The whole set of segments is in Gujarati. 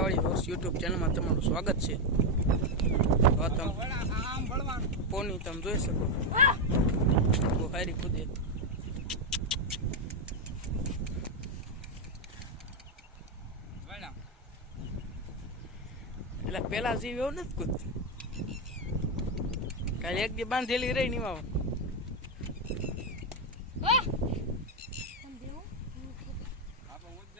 કાંઠાવાળી હોર્સ યુટ્યુબ ચેનલમાં તમારું સ્વાગત છે. પોની તમે જોઈ શકો? બહુ સારી કૂદે. એટલે પેલા જીવ એવું નથી કૂદતું કાલે એક દી બાંધેલી રહી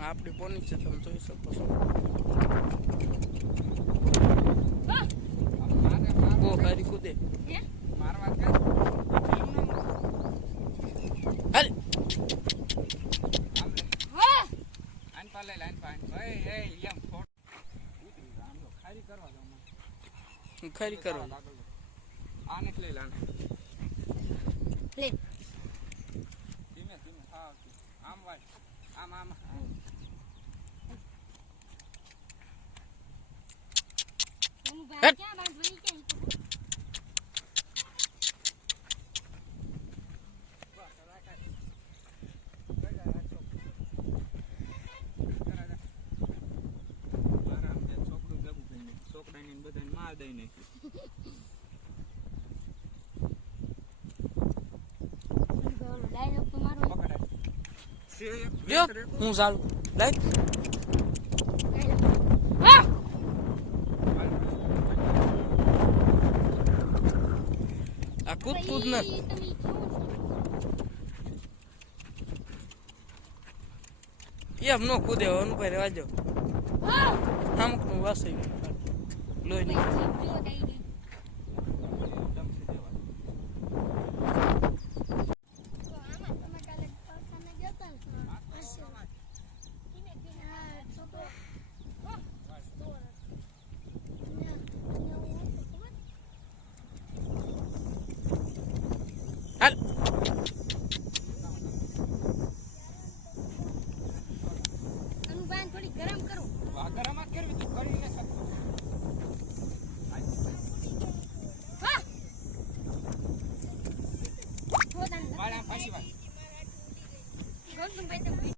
આપણી પોની છે તમે જોઈ શકો છો. બહુ સારી કૂદે. ખરી કરો આને લઈ લાને મારા દઈ રેકો. હું ચાલુ. લાઈક કૂદતું જ નથી એમ નો કૂદે અનુભાઈ રહેવા દો અમુકનું વાસી લોહી નીકળે Спасибо.